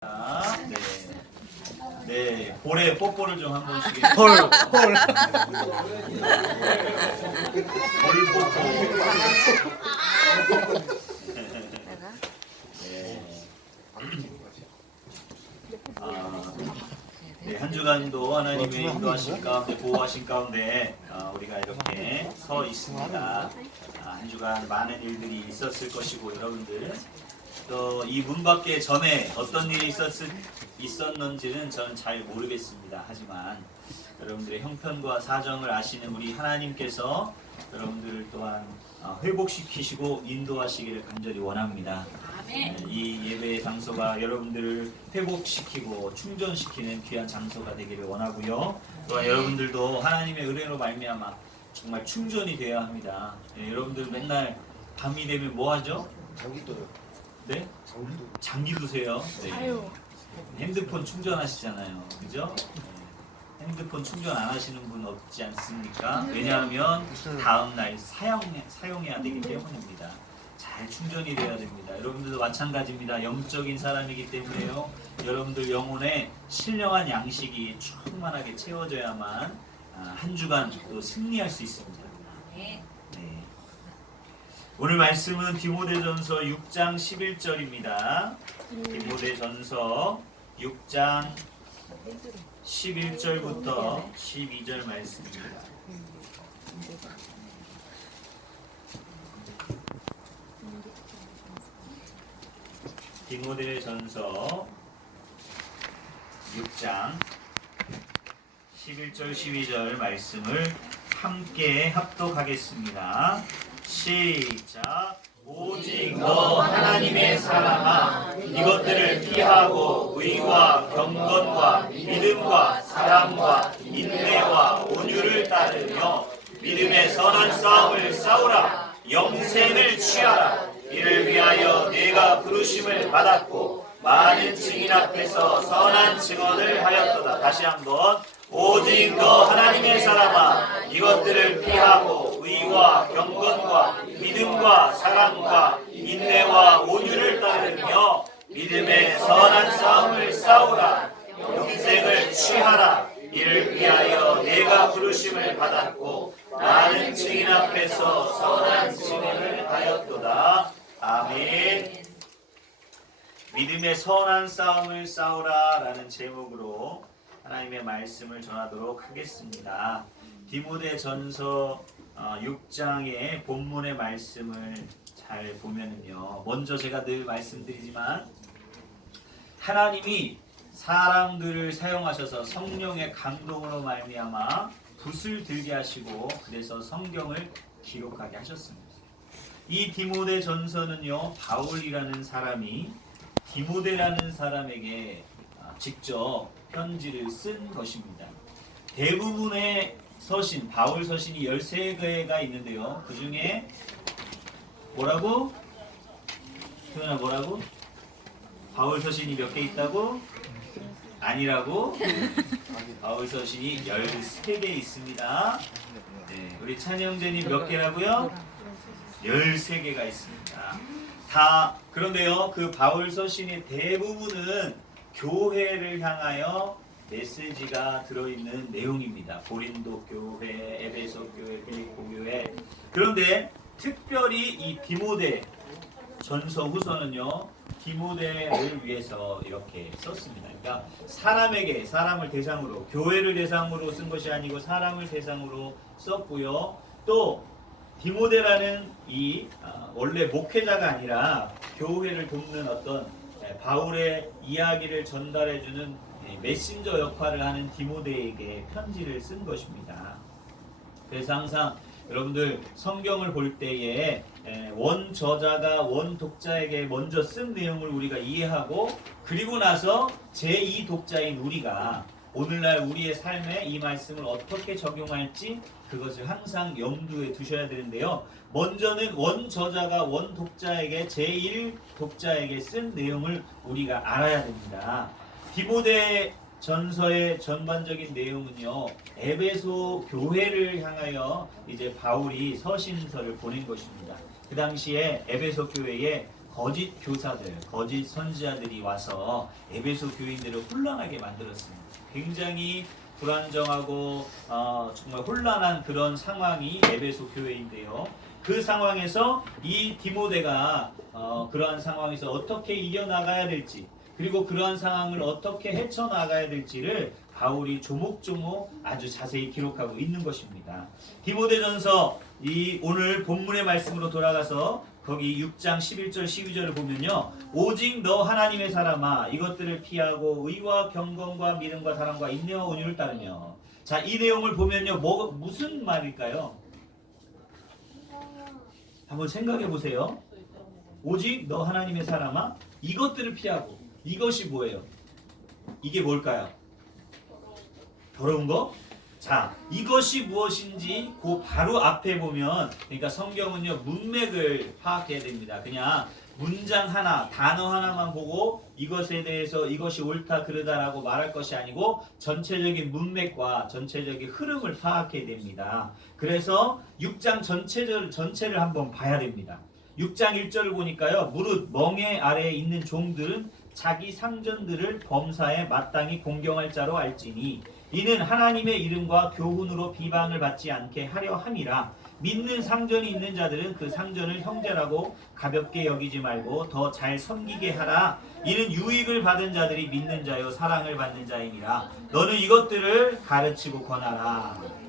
네. 네, 볼에 뽀뽀를 좀 한 번씩. 헐. 볼 뽀뽀. 네. 네, 한 주간도 하나님의 인도하신 가운데 보호하신 가운데 우리가 이렇게 서 있습니다. 한 주간 많은 일들이 있었을 것이고 여러분들 또 이 문 밖에 전에 어떤 일이 있었는지는 저는 잘 모르겠습니다. 하지만 여러분들의 형편과 사정을 아시는 우리 하나님께서 여러분들을 또한 회복시키시고 인도하시기를 간절히 원합니다. 이 예배 장소가 여러분들을 회복시키고 충전시키는 귀한 장소가 되기를 원하고요. 또한 여러분들도 하나님의 은혜로 말미암아 정말 충전이 되어야 합니다. 여러분들 맨날 밤이 되면 뭐 하죠? 장기도요. 네? 장기 두세요. 네. 핸드폰 충전하시잖아요. 그죠? 네. 핸드폰 충전 안 하시는 분 없지 않습니까? 왜냐하면 다음날 사용해야 되기 때문입니다. 잘 충전이 돼야 됩니다. 여러분들도 마찬가지입니다. 영적인 사람이기 때문에요. 여러분들 영혼에 신령한 양식이 충만하게 채워져야만 한 주간 또 승리할 수 있습니다. 네. 오늘 말씀은 디모데전서 6장 11절입니다. 디모데전서 6장 11절부터 12절 말씀입니다. 디모데전서 6장 11절 12절 말씀을 함께 합독하겠습니다. 시작. 오직 너 하나님의 사람아 이것들을 피하고 의와 경건과 믿음과 사랑과 인내와 온유를 따르며 믿음의 선한 싸움을 싸우라. 영생을 취하라. 이를 위하여 네가 부르심을 받았고 많은 증인 앞에서 선한 증언을 하였도다. 다시 한번. 오직 너 하나님의 사람아 이것들을 피하고 의와 경건과 믿음과 사랑과 인내와 온유를 따르며 믿음의 선한 싸움을 싸우라. 영생을 취하라. 이를 위하여 네가 부르심을 받았고 많은 증인 앞에서 선한 증언을 하였도다. 아멘. 믿음의 선한 싸움을 싸우라 라는 제목으로 하나님의 말씀을 전하도록 하겠습니다. 디모데전서 6장의 본문의 말씀을 잘 보면은요. 먼저 제가 늘 말씀드리지만 하나님이 사람들을 사용하셔서 성령의 감동으로 말미암아 붓을 들게 하시고 그래서 성경을 기록하게 하셨습니다. 이 디모데전서는요. 바울이라는 사람이 디모데라는 사람에게 직접 편지를 쓴 것입니다. 대부분의 서신, 바울 서신이 13개가 있는데요. 그 중에 뭐라고? 표현아 뭐라고? 바울 서신이 몇 개 있다고? 아니라고? 바울 서신이 13개 있습니다. 네, 우리 찬이 형제님 몇 개라고요? 13개가 있습니다. 다 그런데요. 그 바울 서신의 대부분은 교회를 향하여 메시지가 들어있는 내용입니다. 고린도 교회, 에베소 교회, 빌립보 교회. 그런데 특별히 이 디모데 전서 후서는요. 디모데를 위해서 이렇게 썼습니다. 그러니까 사람을 대상으로, 교회를 대상으로 쓴 것이 아니고 사람을 대상으로 썼고요. 또 디모데라는 이 원래 목회자가 아니라 교회를 돕는 어떤 바울의 이야기를 전달해주는 메신저 역할을 하는 디모데에게 편지를 쓴 것입니다. 그래서 항상 여러분들 성경을 볼 때에 원 저자가 원 독자에게 먼저 쓴 내용을 우리가 이해하고 그리고 나서 제2 독자인 우리가 오늘날 우리의 삶에 이 말씀을 어떻게 적용할지 그것을 항상 염두에 두셔야 되는데요. 먼저는 원 저자가 원 독자에게 제1 독자에게 쓴 내용을 우리가 알아야 됩니다. 디모데 전서의 전반적인 내용은요. 에베소 교회를 향하여 이제 바울이 서신서를 보낸 것입니다. 그 당시에 에베소 교회에 거짓 교사들, 거짓 선지자들이 와서 에베소 교인들을 혼란하게 만들었습니다. 굉장히 불안정하고 정말 혼란한 그런 상황이 에베소 교회인데요. 그 상황에서 이 디모데가 그러한 상황에서 어떻게 이겨나가야 될지, 그리고 그러한 상황을 어떻게 헤쳐나가야 될지를 바울이 조목조목 아주 자세히 기록하고 있는 것입니다. 디모데전서 오늘 본문의 말씀으로 돌아가서 거기 6장 11절 12절을 보면요, 오직 너 하나님의 사람아 이것들을 피하고 의와 경건과 믿음과 사랑과 인내와 온유를 따르며. 자, 이 내용을 보면요, 무슨 말일까요? 한번 생각해 보세요. 오직 너 하나님의 사람아 이것들을 피하고. 이것이 뭐예요? 이게 뭘까요? 더러운 거? 자, 이것이 무엇인지 그 바로 앞에 보면, 그러니까 성경은요 문맥을 파악해야 됩니다. 그냥 문장 하나, 단어 하나만 보고 이것에 대해서 이것이 옳다 그르다라고 말할 것이 아니고 전체적인 문맥과 전체적인 흐름을 파악해야 됩니다. 그래서 6장 전체를 한번 봐야 됩니다. 6장 1절을 보니까요, 무릇 멍에 아래에 있는 종들은 자기 상전들을 범사에 마땅히 공경할 자로 알지니 이는 하나님의 이름과 교훈으로 비방을 받지 않게 하려 함이라. 믿는 상전이 있는 자들은 그 상전을 형제라고 가볍게 여기지 말고 더 잘 섬기게 하라. 이는 유익을 받은 자들이 믿는 자요 사랑을 받는 자임이라. 너는 이것들을 가르치고 권하라.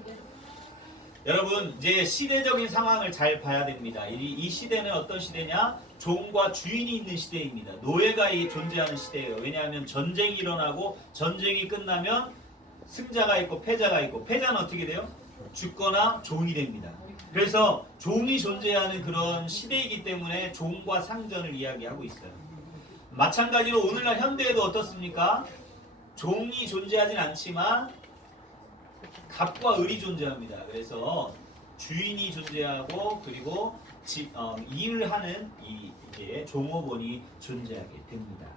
여러분, 이제 시대적인 상황을 잘 봐야 됩니다. 이 시대는 어떤 시대냐? 종과 주인이 있는 시대입니다. 노예가 존재하는 시대예요. 왜냐하면 전쟁이 일어나고 전쟁이 끝나면 승자가 있고 패자가 있고, 패자는 어떻게 돼요? 죽거나 종이 됩니다. 그래서 종이 존재하는 그런 시대이기 때문에 종과 상전을 이야기하고 있어요. 마찬가지로 오늘날 현대에도 어떻습니까? 종이 존재하진 않지만 갑과 을이 존재합니다. 그래서 주인이 존재하고 그리고 일을 하는 이제 종업원이 존재하게 됩니다.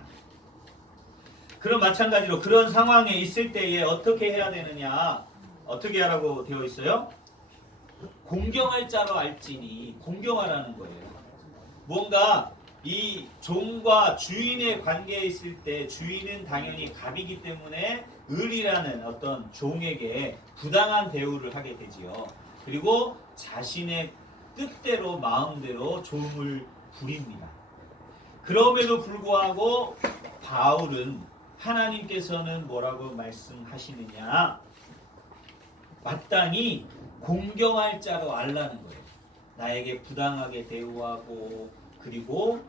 그런 마찬가지로 그런 상황에 있을 때에 어떻게 해야 되느냐? 어떻게 하라고 되어 있어요? 공경할 자로 알지니, 공경하라는 거예요. 뭔가 이 종과 주인의 관계에 있을 때 주인은 당연히 갑이기 때문에 을이라는 어떤 종에게 부당한 대우를 하게 되지요. 그리고 자신의 뜻대로 마음대로 종을 부립니다. 그럼에도 불구하고 바울은 하나님께서는 뭐라고 말씀하시느냐? 마땅히 공경할 자로 알라는 거예요. 나에게 부당하게 대우하고 그리고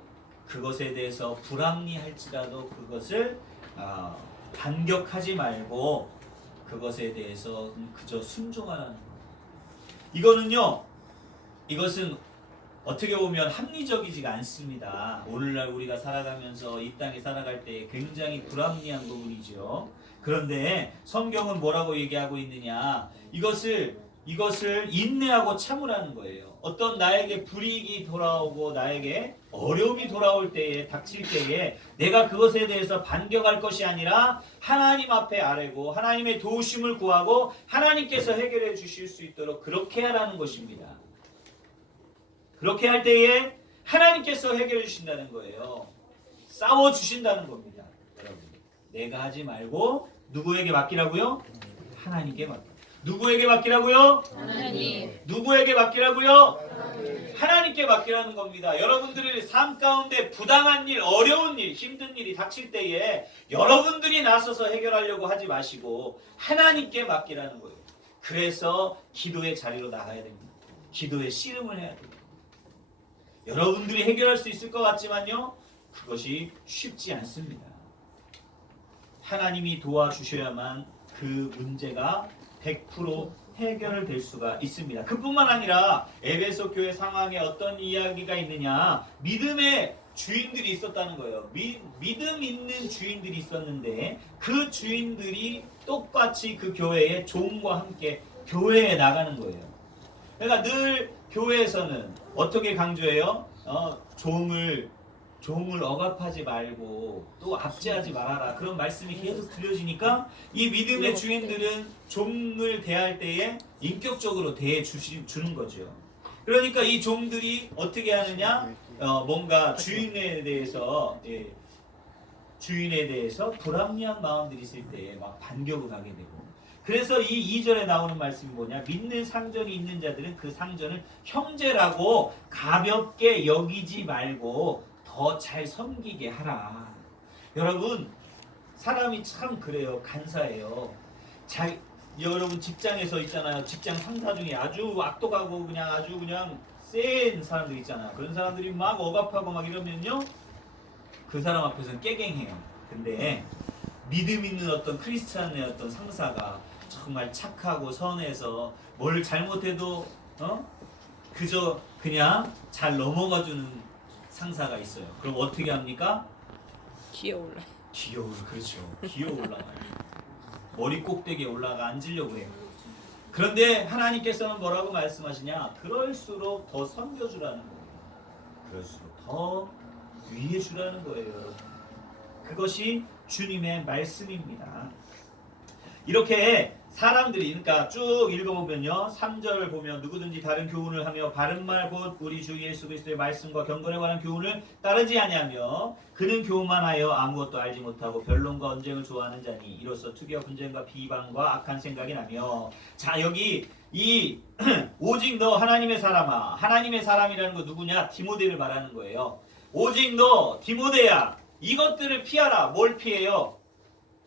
그것에 대해서 불합리할지라도 그것을 반격하지 말고 그것에 대해서 그저 순종하라는 거예요. 이것은 어떻게 보면 합리적이지가 않습니다. 오늘날 우리가 살아가면서 이 땅에 살아갈 때 굉장히 불합리한 부분이죠. 그런데 성경은 뭐라고 얘기하고 있느냐? 이것을 인내하고 참으라는 거예요. 어떤 나에게 불이익이 돌아오고 나에게 어려움이 돌아올 때에, 닥칠 때에 내가 그것에 대해서 반격할 것이 아니라 하나님 앞에 아뢰고 하나님의 도우심을 구하고 하나님께서 해결해 주실 수 있도록 그렇게 하라는 것입니다. 그렇게 할 때에 하나님께서 해결해 주신다는 거예요. 싸워 주신다는 겁니다. 여러분, 내가 하지 말고 누구에게 맡기라고요? 하나님께 맡기라. 누구에게 맡기라고요? 하나님. 누구에게 맡기라고요? 하나님께 맡기라는 겁니다. 여러분들의 삶 가운데 부당한 일, 어려운 일, 힘든 일이 닥칠 때에 여러분들이 나서서 해결하려고 하지 마시고 하나님께 맡기라는 거예요. 그래서 기도의 자리로 나가야 됩니다. 기도의 씨름을 해야 됩니다. 여러분들이 해결할 수 있을 것 같지만요, 그것이 쉽지 않습니다. 하나님이 도와주셔야만 그 문제가 100% 해결될 수가 있습니다. 그뿐만 아니라 에베소 교회 상황에 어떤 이야기가 있느냐? 믿음의 주인들이 있었다는 거예요. 믿음 있는 주인들이 있었는데 그 주인들이 똑같이 그 교회의 종과 함께 교회에 나가는 거예요. 그러니까 늘 교회에서는 어떻게 강조해요? 종을 억압하지 말고 또 압제하지 말아라. 그런 말씀이 계속 들려지니까 이 믿음의 주인들은 종을 대할 때에 인격적으로 대해 주는 거죠. 그러니까 이 종들이 어떻게 하느냐? 뭔가 주인에 대해서 불합리한 마음들이 있을 때 막 반격을 하게 되고. 그래서 이 2절에 나오는 말씀이 뭐냐? 믿는 상전이 있는 자들은 그 상전을 형제라고 가볍게 여기지 말고 더 잘 섬기게 하라. 여러분, 사람이 참 그래요. 간사해요. 여러분 직장에서 있잖아요. 직장 상사 중에 아주 악독하고 그냥 아주 그냥 센 사람들 있잖아요. 그런 사람들이 막 억압하고 막 이러면요, 그 사람 앞에서는 깨갱해요. 근데 믿음 있는 어떤 크리스찬의 어떤 상사가 정말 착하고 선해서 뭘 잘못해도 그저 그냥 잘 넘어가주는 상사가 있어요. 그럼 어떻게 합니까? 그렇죠. 기어 올라가요. 머리 꼭대기에 올라가 앉으려고 해요. 그런데 하나님께서는 뭐라고 말씀하시냐? 그럴수록 더 섬겨주라는 거예요. 그럴수록 더 위해 주라는 거예요, 여러분. 그것이 주님의 말씀입니다. 이렇게 사람들이, 그러니까 쭉 읽어보면요, 3절 보면 누구든지 다른 교훈을 하며 바른 말 곧 우리 주 예수 그리스도의 말씀과 경건에 관한 교훈을 따르지 아니하며 그는 교훈만 하여 아무것도 알지 못하고 변론과 언쟁을 좋아하는 자니 이로써 투기와 분쟁과 비방과 악한 생각이 나며. 자, 여기 이 오직 너 하나님의 사람아, 하나님의 사람이라는 거 누구냐? 디모데를 말하는 거예요. 오직 너 디모데야, 이것들을 피하라. 뭘 피해요?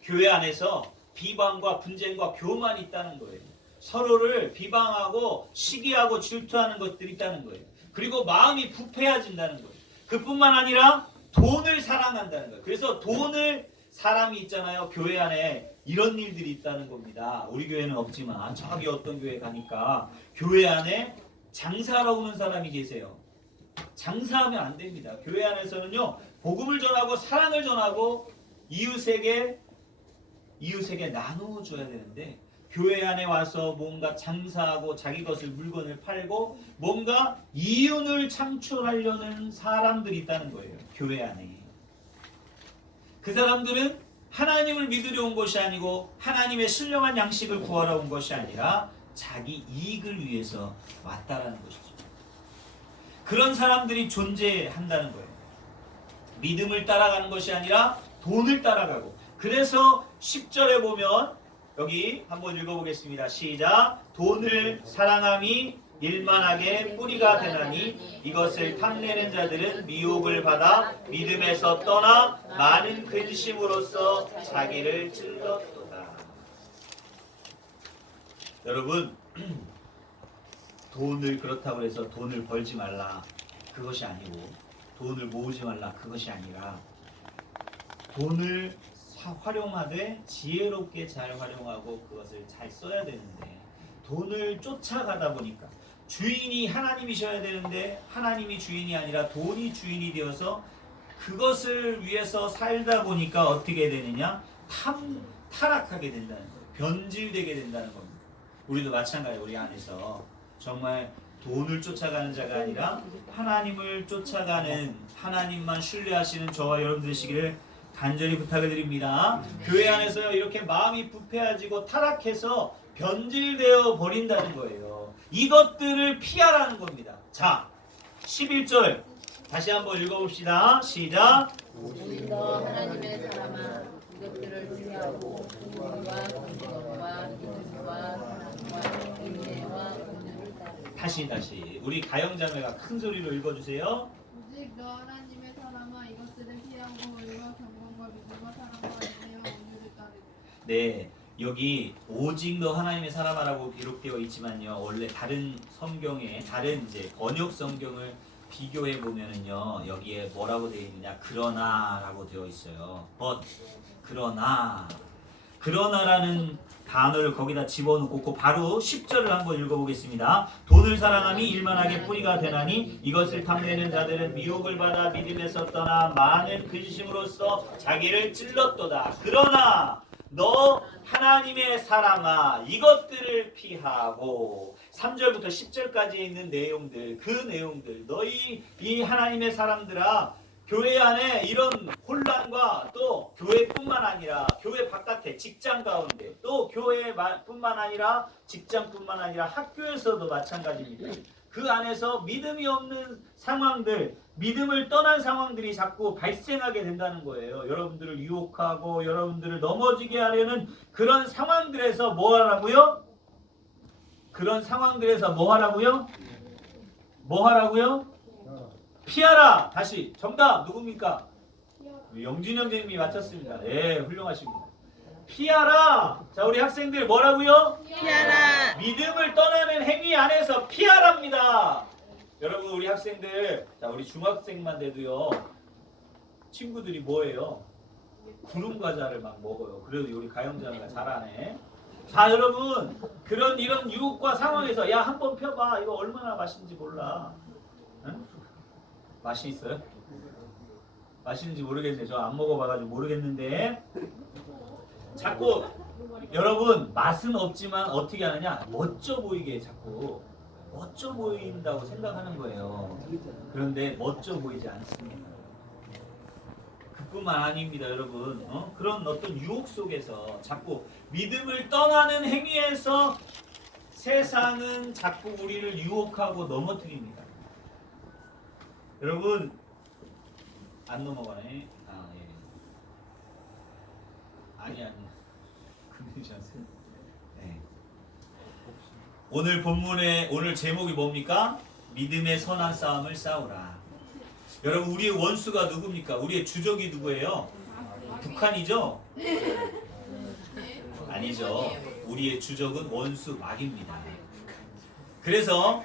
교회 안에서 비방과 분쟁과 교만이 있다는 거예요. 서로를 비방하고 시기하고 질투하는 것들이 있다는 거예요. 그리고 마음이 부패해진다는 거예요. 그뿐만 아니라 돈을 사랑한다는 거예요. 그래서 돈을, 사람이 있잖아요. 교회 안에 이런 일들이 있다는 겁니다. 우리 교회는 없지만 저기 어떤 교회 가니까 교회 안에 장사하러 오는 사람이 계세요. 장사하면 안 됩니다. 교회 안에서는요, 복음을 전하고 사랑을 전하고 이웃에게 나누어줘야 되는데, 교회 안에 와서 뭔가 장사하고 자기 것을 물건을 팔고 뭔가 이윤을 창출하려는 사람들이 있다는 거예요. 교회 안에. 그 사람들은 하나님을 믿으려 온 것이 아니고 하나님의 신령한 양식을 구하러 온 것이 아니라 자기 이익을 위해서 왔다라는 것이죠. 그런 사람들이 존재한다는 거예요. 믿음을 따라가는 것이 아니라 돈을 따라가고. 그래서 10절에 보면, 여기 한번 읽어보겠습니다. 시작. 돈을 사랑함이 일만하게 뿌리가 되나니 이것을 탐내는 자들은 미혹을 받아 믿음에서 떠나 많은 근심으로써 자기를 찔렀도다. 여러분, 돈을 그렇다고 해서 돈을 벌지 말라, 그것이 아니고, 돈을 모으지 말라, 그것이 아니라 돈을 활용하되 지혜롭게 잘 활용하고 그것을 잘 써야 되는데, 돈을 쫓아가다 보니까 주인이 하나님이셔야 되는데 하나님이 주인이 아니라 돈이 주인이 되어서 그것을 위해서 살다 보니까 어떻게 되느냐? 타락하게 된다는 거예요. 변질되게 된다는 겁니다. 우리도 마찬가지예요. 우리 안에서 정말 돈을 쫓아가는 자가 아니라 하나님을 쫓아가는, 하나님만 신뢰하시는 저와 여러분 되시기를 간절히 부탁을 드립니다. 교회 안에서 이렇게 마음이 부패해지고 타락해서 변질되어 버린다는 거예요. 이것들을 피하라는 겁니다. 자, 11절 다시 한번 읽어봅시다. 시작. 오직 너 하나님의 사람아, 이것들을 피하고 공의와 정직과 믿음과 사랑과 인내와 온유를 따르라. 다시 우리 가영자매가 큰 소리로 읽어주세요. 오직 너 하나님의 사람아, 이것들을 피하고 의와 경건과 믿음과 사랑과 인내와 온유를 따르라. 네, 여기 오직 너 하나님의 사람아라고 기록되어 있지만요, 원래 다른 성경에, 다른 이제 번역 성경을 비교해 보면은요, 여기에 뭐라고 되어 있느냐? 그러나라고 되어 있어요. 그러나라는 단어를 거기다 집어넣고 바로 10절을 한번 읽어보겠습니다. 돈을 사랑함이 일만하게 뿌리가 되나니 이것을 탐내는 자들은 미혹을 받아 믿음에서 떠나 많은 근심으로써 자기를 찔렀도다. 그러나 너 하나님의 사람아, 이것들을 피하고. 3절부터 10절까지 있는 내용들, 그 내용들, 너희 이 하나님의 사람들아, 교회 안에 이런 혼란과 또 교회뿐만 아니라 교회 바깥에 직장 가운데, 또 교회뿐만 아니라 직장뿐만 아니라 학교에서도 마찬가지입니다. 그 안에서 믿음이 없는 상황들, 믿음을 떠난 상황들이 자꾸 발생하게 된다는 거예요. 여러분들을 유혹하고 여러분들을 넘어지게 하려는 그런 상황들에서 뭐 하라고요? 그런 상황들에서 뭐 하라고요? 뭐 하라고요? 피하라. 다시 정답 누굽니까? 영진영 선생님이 맞췄습니다. 예, 훌륭하십니다. 피하라. 자, 우리 학생들 뭐라고요? 피하라. 믿음을 떠나는 행위 안에서 피하랍니다. 여러분 우리 학생들, 자 우리 중학생만 돼도요 친구들이 뭐예요? 구름 과자를 막 먹어요. 그래도 우리 가영자가 잘하네. 자 여러분 그런 이런 유혹과 상황에서 야 한번 펴봐. 이거 얼마나 맛있는지 몰라. 응? 맛이 있어요? 맛있는지 모르겠네요. 저 안 먹어봐가지고 모르겠는데 자꾸 여러분 맛은 없지만 어떻게 하느냐? 멋져 보이게 자꾸 멋져 보인다고 생각하는 거예요. 그런데 멋져 보이지 않습니다. 그뿐만 아닙니다, 여러분. 그런 어떤 유혹 속에서 자꾸 믿음을 떠나는 행위에서 세상은 자꾸 우리를 유혹하고 넘어뜨립니다. 여러분 안 넘어가네. 아 예. 아니. 그러지 않습니다. 네. 오늘 본문의 오늘 제목이 뭡니까? 믿음의 선한 싸움을 싸우라. 여러분 우리의 원수가 누굽니까? 우리의 주적이 누구예요? 북한이죠? 아니죠. 우리의 주적은 원수 마귀입니다. 그래서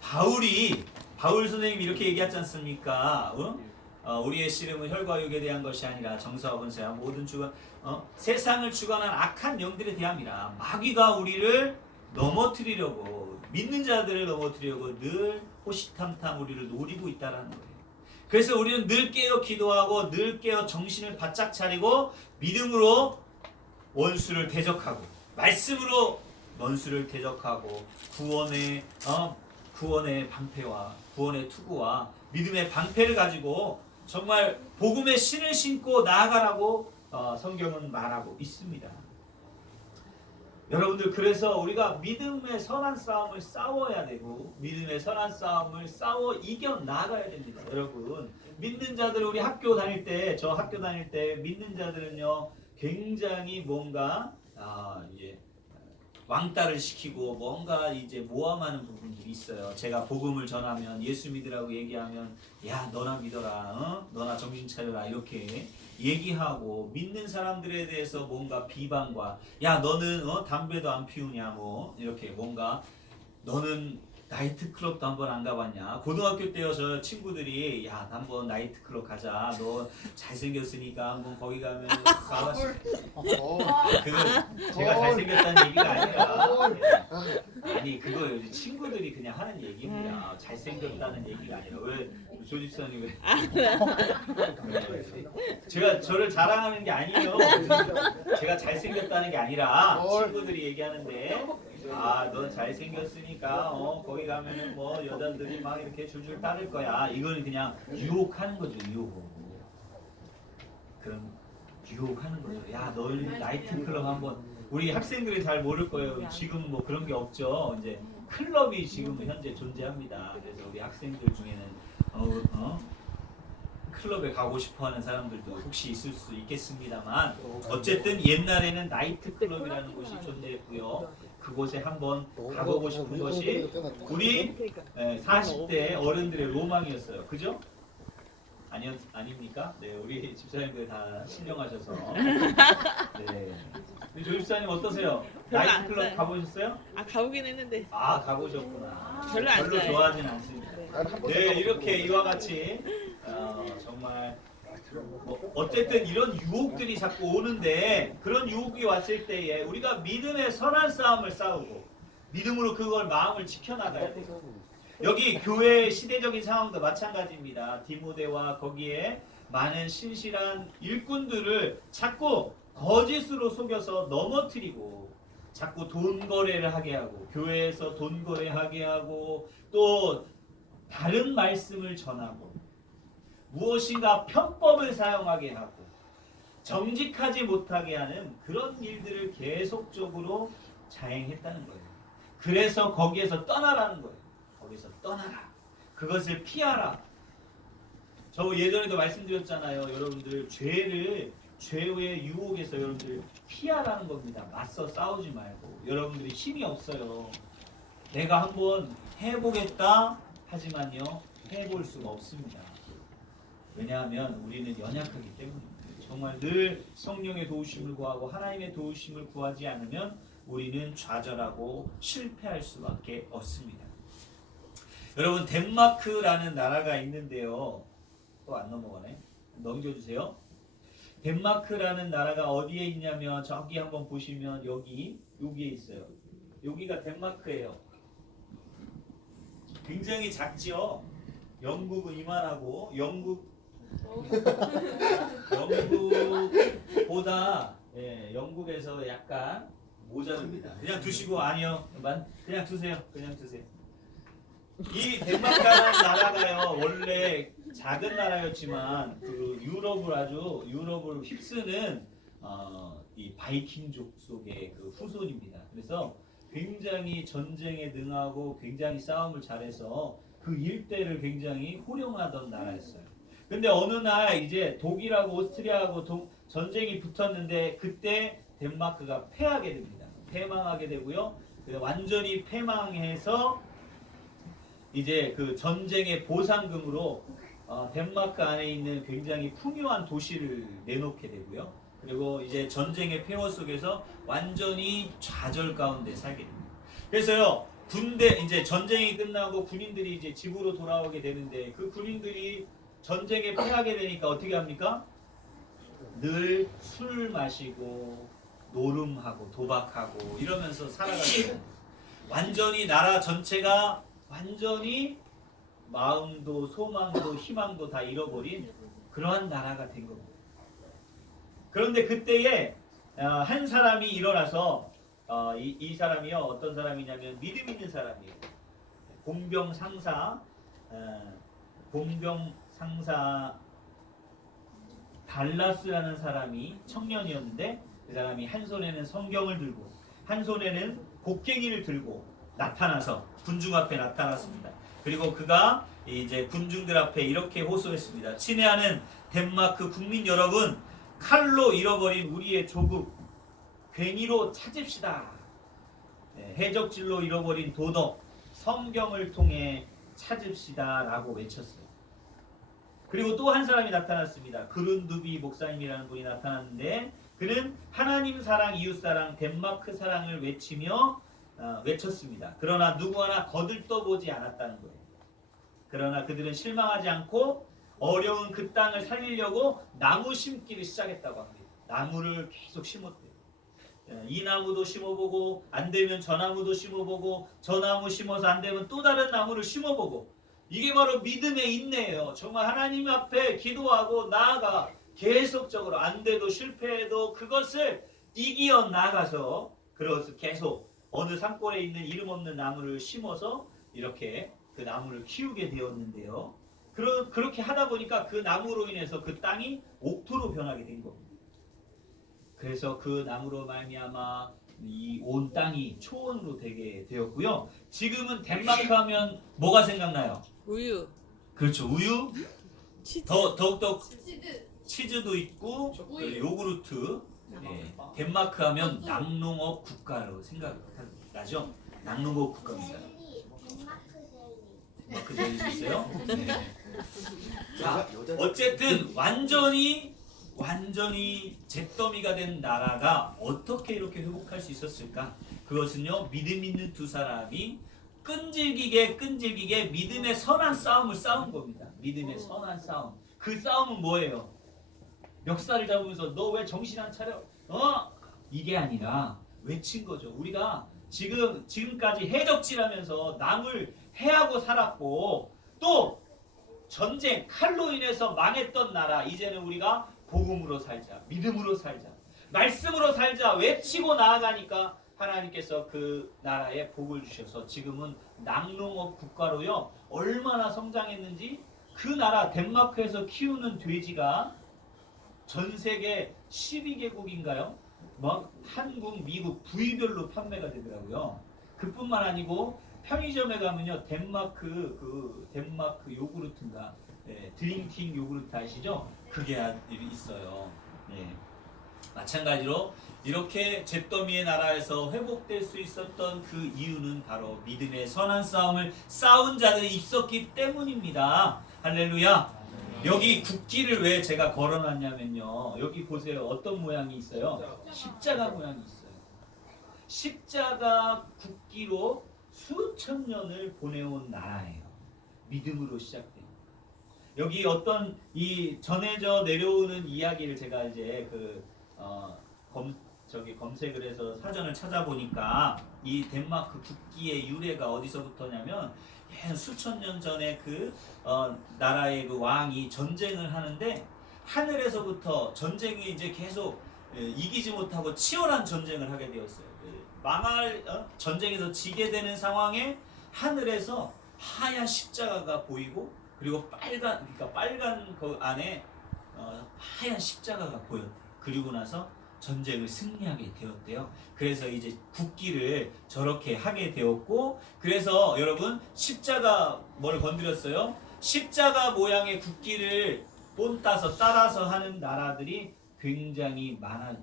바울 선생님이 이렇게 얘기하지 않습니까? 우리의 씨름은 혈과 육에 대한 것이 아니라 정사와 권세와 모든 세상을 주관한 악한 영들에 대함이라. 마귀가 우리를 넘어뜨리려고 믿는 자들을 넘어뜨리려고 늘 호시탐탐 우리를 노리고 있다라는 거예요. 그래서 우리는 늘 깨어 기도하고 늘 깨어 정신을 바짝 차리고 믿음으로 원수를 대적하고 말씀으로 원수를 대적하고 구원의 방패와 구원의 투구와 믿음의 방패를 가지고 정말 복음의 신을 신고 나아가라고 성경은 말하고 있습니다. 여러분들 그래서 우리가 믿음의 선한 싸움을 싸워야 되고 믿음의 선한 싸움을 싸워 이겨 나가야 됩니다. 여러분 믿는 자들 우리 학교 다닐 때 저 학교 다닐 때 믿는 자들은요 굉장히 뭔가 이제 왕따를 시키고 뭔가 이제 모함하는 부분들이 있어요. 제가 복음을 전하면 예수 믿으라고 얘기하면 야 너나 믿어라, 너나 정신 차려라 이렇게 얘기하고 믿는 사람들에 대해서 뭔가 비방과 야 너는 담배도 안 피우냐 뭐 이렇게 뭔가 너는 나이트클럽도 한번 안 가봤냐. 고등학교 때여서 친구들이 야 한번 나이트클럽 가자. 너 잘생겼으니까 한번 거기 가면 가봤어. 그거 제가 잘생겼다는 얘기가 아니라 아니 그거 친구들이 그냥 하는 얘기입니다. 잘생겼다는 얘기가 아니라 왜 조집사님 왜 제가 저를 자랑하는 게 아니에요. 제가 잘생겼다는 게 아니라 친구들이 얘기하는데 넌 잘생겼으니까 거기 가면은 뭐 여자들이 막 이렇게 줄줄 따를 거야. 이거는 그냥 유혹하는 거죠. 그럼 유혹하는 거죠. 야 너는 나이트클럽 한번 우리 학생들이 잘 모를 거예요. 지금 뭐 그런 게 없죠. 이제 클럽이 지금 현재 존재합니다. 그래서 우리 학생들 중에는 클럽에 가고 싶어하는 사람들도 혹시 있을 수 있겠습니다만 어쨌든 옛날에는 나이트클럽이라는 곳이 존재했고요. 그곳에 한번 가보고 싶은 것이 우리 40대 어른들의 로망이었어요. 그죠? 아닙니까? 네, 우리 집사님들 다 신령하셔서. 네. 조 집사님 어떠세요? 나이트클럽 가보셨어요? 가보긴 했는데. 가보셨구나. 별로 안 좋아해요. 좋아하진 않습니다. 네, 이렇게 이와 같이 정말 어쨌든 이런 유혹들이 자꾸 오는데 그런 유혹이 왔을 때에 우리가 믿음의 선한 싸움을 싸우고 믿음으로 그걸 마음을 지켜나가야 돼요. 여기 교회의 시대적인 상황도 마찬가지입니다. 디모데와 거기에 많은 신실한 일꾼들을 자꾸 거짓으로 속여서 넘어뜨리고 자꾸 돈 거래를 하게 하고 교회에서 돈 거래하게 하고 또 다른 말씀을 전하고 무엇인가 편법을 사용하게 하고 정직하지 못하게 하는 그런 일들을 계속적으로 자행했다는 거예요. 그래서 거기에서 떠나라는 거예요. 거기서 떠나라. 그것을 피하라. 저 예전에도 말씀드렸잖아요. 여러분들 죄의 유혹에서 여러분들 피하라는 겁니다. 맞서 싸우지 말고. 여러분들이 힘이 없어요. 내가 한번 해보겠다 하지만요 해볼 수가 없습니다. 왜냐하면 우리는 연약하기 때문입니다. 정말 늘 성령의 도우심을 구하고 하나님의 도우심을 구하지 않으면 우리는 좌절하고 실패할 수밖에 없습니다. 여러분 덴마크라는 나라가 있는데요. 또 안 넘어가네. 넘겨주세요. 덴마크라는 나라가 어디에 있냐면 저기 한번 보시면 여기에 있어요. 여기가 덴마크예요. 굉장히 작지요. 영국은 이만하고 영국보다 영국에서 약간 모자릅니다. 그냥 두시고 아니요. 그냥 두세요. 그냥 두세요. 이 덴마크라는 나라가요. 원래 작은 나라였지만 그 유럽을 휩쓰는 이 바이킹족 속의 그 후손입니다. 그래서 굉장히 전쟁에 능하고 굉장히 싸움을 잘해서 그 일대를 굉장히 호령하던 나라였어요. 근데 어느 날 이제 독일하고 오스트리아하고 전쟁이 붙었는데 그때 덴마크가 패하게 됩니다. 패망하게 되고요. 완전히 패망해서 이제 그 전쟁의 보상금으로 덴마크 안에 있는 굉장히 풍요한 도시를 내놓게 되고요. 그리고 이제 전쟁의 폐허 속에서 완전히 좌절 가운데 살게 됩니다. 그래서요, 이제 전쟁이 끝나고 군인들이 이제 집으로 돌아오게 되는데 그 군인들이 전쟁에 패하게 되니까 어떻게 합니까? 늘 술 마시고 노름하고 도박하고 이러면서 살아가는 완전히 나라 전체가 완전히 마음도 소망도 희망도 다 잃어버린 그러한 나라가 된 겁니다. 그런데 그때에 한 사람이 일어나서 이 사람이요 어떤 사람이냐면 믿음 있는 사람이에요. 공병 상사 달라스라는 사람이 청년이었는데 그 사람이 한 손에는 성경을 들고 한 손에는 곡괭이를 들고 나타나서 군중 앞에 나타났습니다. 그리고 그가 이제 군중들 앞에 이렇게 호소했습니다. 친애하는 덴마크 국민 여러분, 칼로 잃어버린 우리의 조국 괜히로 찾읍시다. 해적질로 잃어버린 도덕 성경을 통해 찾읍시다 라고 외쳤어요. 그리고 또 한 사람이 나타났습니다. 그룬두비 목사님이라는 분이 나타났는데 그는 하나님 사랑, 이웃 사랑, 덴마크 사랑을 외쳤습니다. 그러나 누구 하나 거들떠보지 않았다는 거예요. 그러나 그들은 실망하지 않고 어려운 그 땅을 살리려고 나무 심기를 시작했다고 합니다. 나무를 계속 심었대요. 이 나무도 심어보고 안 되면 저 나무도 심어보고 저 나무 심어서 안 되면 또 다른 나무를 심어보고 이게 바로 믿음의 인내예요. 정말 하나님 앞에 기도하고 나아가 계속적으로 안 돼도 실패해도 그것을 이기어 나가서 그것을 계속 어느 산골에 있는 이름 없는 나무를 심어서 이렇게 그 나무를 키우게 되었는데요. 그렇게 하다 보니까 그 나무로 인해서 그 땅이 옥토로 변하게 된 겁니다. 그래서 그 나무로 말미암아 이 온 땅이 초원으로 되게 되었고요. 지금은 덴마크 하면 뭐가 생각나요? 우유. 그렇죠. 우유. 치즈. 더욱더 치즈. 치즈도 있고 우유. 요구르트. 덴마크 하면 낙농업 국가로 생각나죠? 낙농업 국가입니다. 덴마크 젤리 있어요? 네. 자, 어쨌든 완전히 잿더미가 된 나라가 어떻게 이렇게 회복할 수 있었을까? 그것은요 믿음 있는 두 사람이 끈질기게 믿음의 선한 싸움을 싸운 겁니다. 믿음의 선한 싸움. 그 싸움은 뭐예요? 멱살을 잡으면서 너 왜 정신 안 차려? 이게 아니라 외친 거죠. 우리가 지금까지 해적질하면서 남을 해하고 살았고 또 전쟁 칼로 인해서 망했던 나라 이제는 우리가 복음으로 살자, 믿음으로 살자, 말씀으로 살자 외치고 나아가니까 하나님께서 그 나라에 복을 주셔서 지금은 낙농업 국가로요 얼마나 성장했는지 그 나라 덴마크에서 키우는 돼지가 전 세계 12개국인가요? 한국, 미국 부위별로 판매가 되더라고요. 그뿐만 아니고 편의점에 가면요 덴마크 요구르트인가 드링킹 요구르트 아시죠? 그게 있어요. 예. 마찬가지로 이렇게 잿더미의 나라에서 회복될 수 있었던 그 이유는 바로 믿음의 선한 싸움을 싸운 자들이 있었기 때문입니다. 할렐루야. 여기 국기를 왜 제가 걸어놨냐면요, 여기 보세요. 어떤 모양이 있어요? 십자가 모양이 있어요. 십자가 국기로 수천 년을 보내온 나라예요. 믿음으로 시작된. 여기 어떤 이 전해져 내려오는 이야기를 제가 이제 검색을 해서 사전을 찾아보니까 이 덴마크 국기의 유래가 어디서부터냐면 수천 년 전에 나라의 그 왕이 전쟁을 하는데 하늘에서부터 전쟁이 이제 계속 이기지 못하고 치열한 전쟁을 하게 되었어요. 전쟁에서 지게 되는 상황에 하늘에서 하얀 십자가가 보이고 그리고 빨간 그 안에 하얀 십자가가 보였대요. 그리고 나서 전쟁을 승리하게 되었대요. 그래서 이제 국기를 저렇게 하게 되었고, 그래서 여러분 십자가 뭐를 건드렸어요? 십자가 모양의 국기를 본따서 따라서 하는 나라들이 굉장히 많아.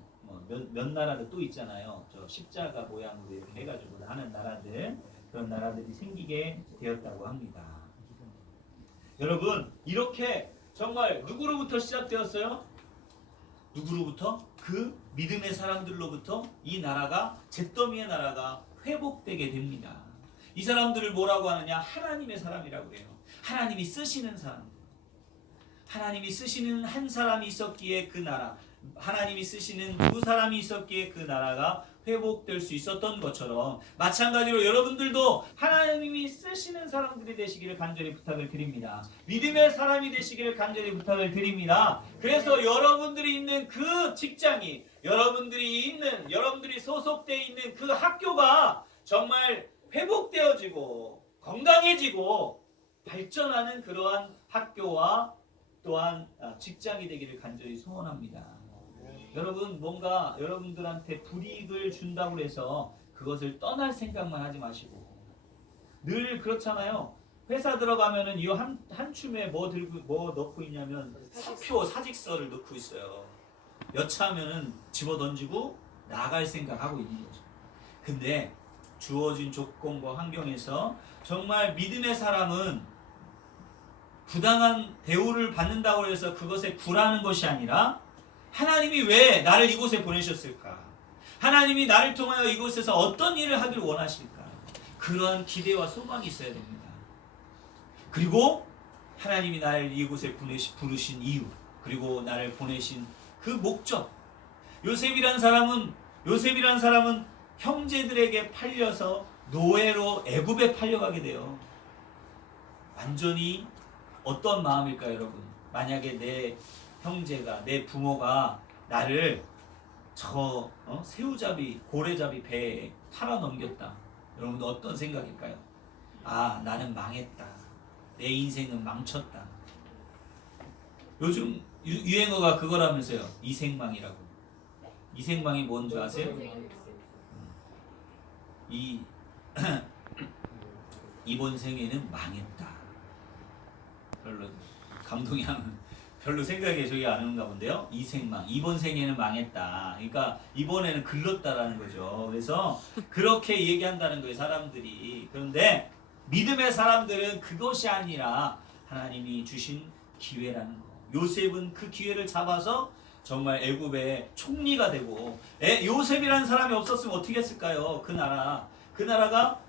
몇 나라들 또 있잖아요. 저 십자가 모양으로 이렇게 해가지고 하는 나라들, 그런 나라들이 생기게 되었다고 합니다. 여러분 이렇게 정말 누구로부터 시작되었어요? 누구로부터? 그 믿음의 사람들로부터 이 나라가, 잿더미의 나라가 회복되게 됩니다. 이 사람들을 뭐라고 하느냐? 하나님의 사람이라고 해요. 하나님이 쓰시는 사람. 하나님이 쓰시는 한 사람이 있었기에 그 나라, 하나님이 쓰시는 두 사람이 있었기에 그 나라가 회복될 수 있었던 것처럼, 마찬가지로 여러분들도 하나님이 쓰시는 사람들이 되시기를 간절히 부탁을 드립니다. 믿음의 사람이 되시기를 간절히 부탁을 드립니다. 그래서 여러분들이 있는 그 직장이, 여러분들이 소속되어 있는 그 학교가 정말 회복되어지고 건강해지고 발전하는 그러한 학교와 또한 직장이 되기를 간절히 소원합니다. 여러분, 뭔가 여러분들한테 불이익을 준다고 해서 그것을 떠날 생각만 하지 마시고, 늘 그렇잖아요. 회사 들어가면은 이 한 춤에 뭐 넣고 있냐면 사표 사직서를 넣고 있어요. 여차하면은 집어 던지고 나갈 생각하고 있는 거죠. 근데 주어진 조건과 환경에서 정말 믿음의 사람은 부당한 대우를 받는다고 해서 그것에 굴하는 것이 아니라, 하나님이 왜 나를 이곳에 보내셨을까? 하나님이 나를 통하여 이곳에서 어떤 일을 하길 원하실까? 그러한 기대와 소망이 있어야 됩니다. 그리고 하나님이 나를 이곳에 부르신 이유, 그리고 나를 보내신 그 목적. 요셉이란 사람은 형제들에게 팔려서 노예로 애굽에 팔려가게 돼요. 완전히 어떤 마음일까요, 여러분? 만약에 내 형제가, 내 부모가 나를 새우잡이, 고래잡이 배에 팔아 넘겼다. 여러분들 어떤 생각일까요? 아, 나는 망했다. 내 인생은 망쳤다. 요즘 유행어가 그거라면서요. 이생망이라고. 이생망이 뭔지 아세요? 이번 생에는 망했다. 별로 감동이 별로 생각이 저기 안 오는가 본데요. 이생망, 이번 생에는 망했다. 그러니까 이번에는 글렀다라는 거죠. 그래서 그렇게 얘기한다는 거예요, 사람들이. 그런데 믿음의 사람들은 그것이 아니라 하나님이 주신 기회라는 거. 요셉은 그 기회를 잡아서 정말 애굽의 총리가 되고, 요셉이라는 사람이 없었으면 어떻게 했을까요? 그 나라가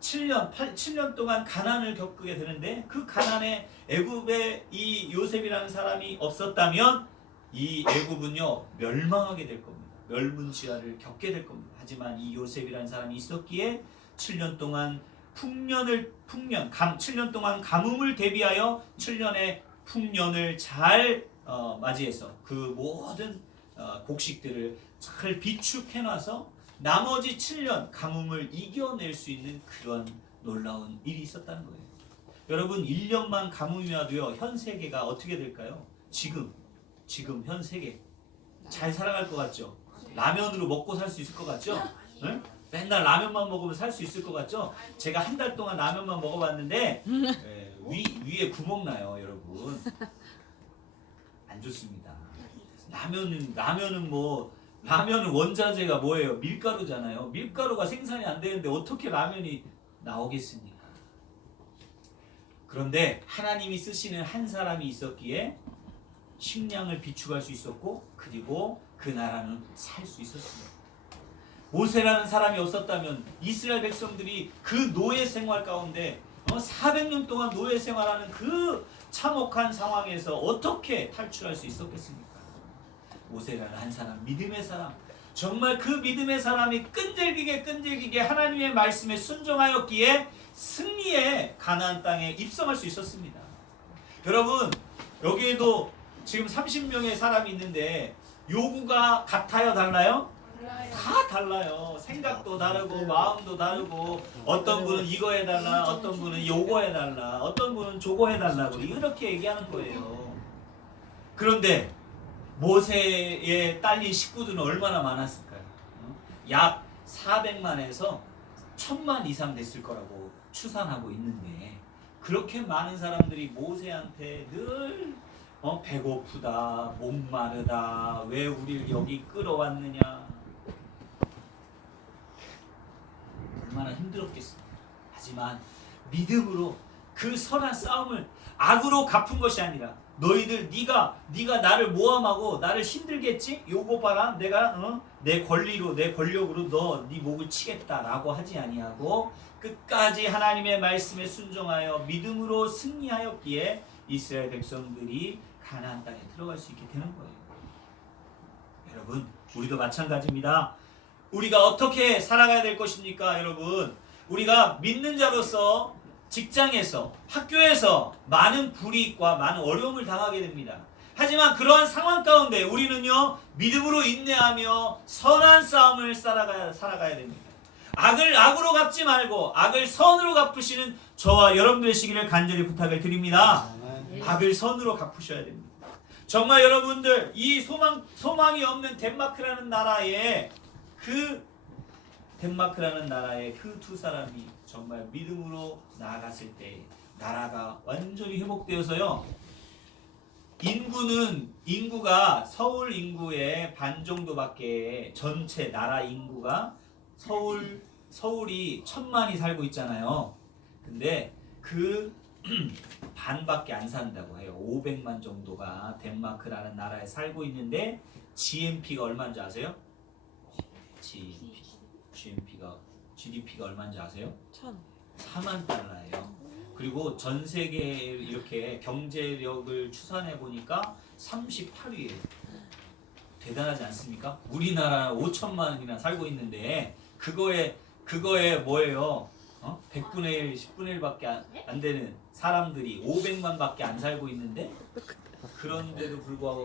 7년 동안 가난을 겪게 되는데, 그 가난에 애굽에 이 요셉이라는 사람이 없었다면 이 애굽은요 멸망하게 될 겁니다. 멸문지화를 겪게 될 겁니다. 하지만 이 요셉이라는 사람이 있었기에 7년 동안 7년 동안 가뭄을 대비하여 7년의 풍년을 잘 맞이해서 그 모든 곡식들을 잘 비축해놔서 나머지 7년 가뭄을 이겨낼 수 있는 그런 놀라운 일이 있었다는 거예요. 여러분, 1년만 가뭄이 와도요, 현 세계가 어떻게 될까요? 지금 현 세계 잘 살아갈 것 같죠? 라면으로 먹고 살 수 있을 것 같죠? 네? 맨날 라면만 먹으면 살 수 있을 것 같죠? 제가 한 달 동안 라면만 먹어봤는데 위에 구멍 나요, 여러분. 안 좋습니다. 라면은 원자재가 뭐예요? 밀가루잖아요. 밀가루가 생산이 안 되는데 어떻게 라면이 나오겠습니까? 그런데 하나님이 쓰시는 한 사람이 있었기에 식량을 비축할 수 있었고, 그리고 그 나라는 살 수 있었습니다. 모세라는 사람이 없었다면 이스라엘 백성들이 그 노예 생활 가운데 400년 동안 노예 생활하는 그 참혹한 상황에서 어떻게 탈출할 수 있었겠습니까? 모세라는 한 사람, 믿음의 사람, 정말 그 믿음의 사람이 끈질기게 하나님의 말씀에 순종하였기에 승리의 가나안 땅에 입성할 수 있었습니다. 여러분, 여기에도 지금 30명의 사람이 있는데 요구가 같아요, 달라요? 다 달라요. 생각도 다르고 마음도 다르고, 어떤 분은 이거 해달라, 어떤 분은 요거 해달라, 어떤 분은 저거 해달라고 이렇게 얘기하는 거예요. 그런데 모세의 딸린 식구들은 얼마나 많았을까요? 약 400만에서 1000만 이상 됐을 거라고 추산하고 있는데, 그렇게 많은 사람들이 모세한테 늘 배고프다, 목마르다, 왜 우리를 여기 끌어왔느냐, 얼마나 힘들었겠습니까? 하지만 믿음으로 그 선한 싸움을 악으로 갚은 것이 아니라, 너희들 네가 나를 모함하고 나를 힘들게 했지? 요거 봐라, 내가 내 권리로, 내 권력으로 네 목을 치겠다라고 하지 아니하고 끝까지 하나님의 말씀에 순종하여 믿음으로 승리하였기에 이스라엘 백성들이 가나안 땅에 들어갈 수 있게 되는 거예요. 여러분, 우리도 마찬가지입니다. 우리가 어떻게 살아가야 될 것입니까, 여러분? 우리가 믿는 자로서 직장에서, 학교에서 많은 불이익과 많은 어려움을 당하게 됩니다. 하지만 그러한 상황 가운데 우리는요, 믿음으로 인내하며 선한 싸움을 살아가야 됩니다. 악을 악으로 갚지 말고 악을 선으로 갚으시는 저와 여러분 되시기를 간절히 부탁을 드립니다. 악을 선으로 갚으셔야 됩니다. 정말 여러분들, 이 소망이 없는 덴마크라는 나라에 그 두 사람이 정말 믿음으로 나아갔을 때 나라가 완전히 회복되어서요, 인구가 서울 인구의 반 정도밖에, 전체 나라 인구가 서울이 1000만이 살고 있잖아요. 근데 그 반밖에 안 산다고 해요. 500만 정도가 덴마크라는 나라에 살고 있는데 GNP가 얼마인지 아세요? GDP가 얼마인지 아세요? 4만 달러예요. 그리고 전 세계 이렇게 경제력을 추산해 보니까 38위예요. 대단하지 않습니까? 우리나라 5천만이나 살고 있는데 그거에 뭐예요? 100분의 1, 10분의 1밖에 안 되는 사람들이 500만밖에 안 살고 있는데, 그런데도 불구하고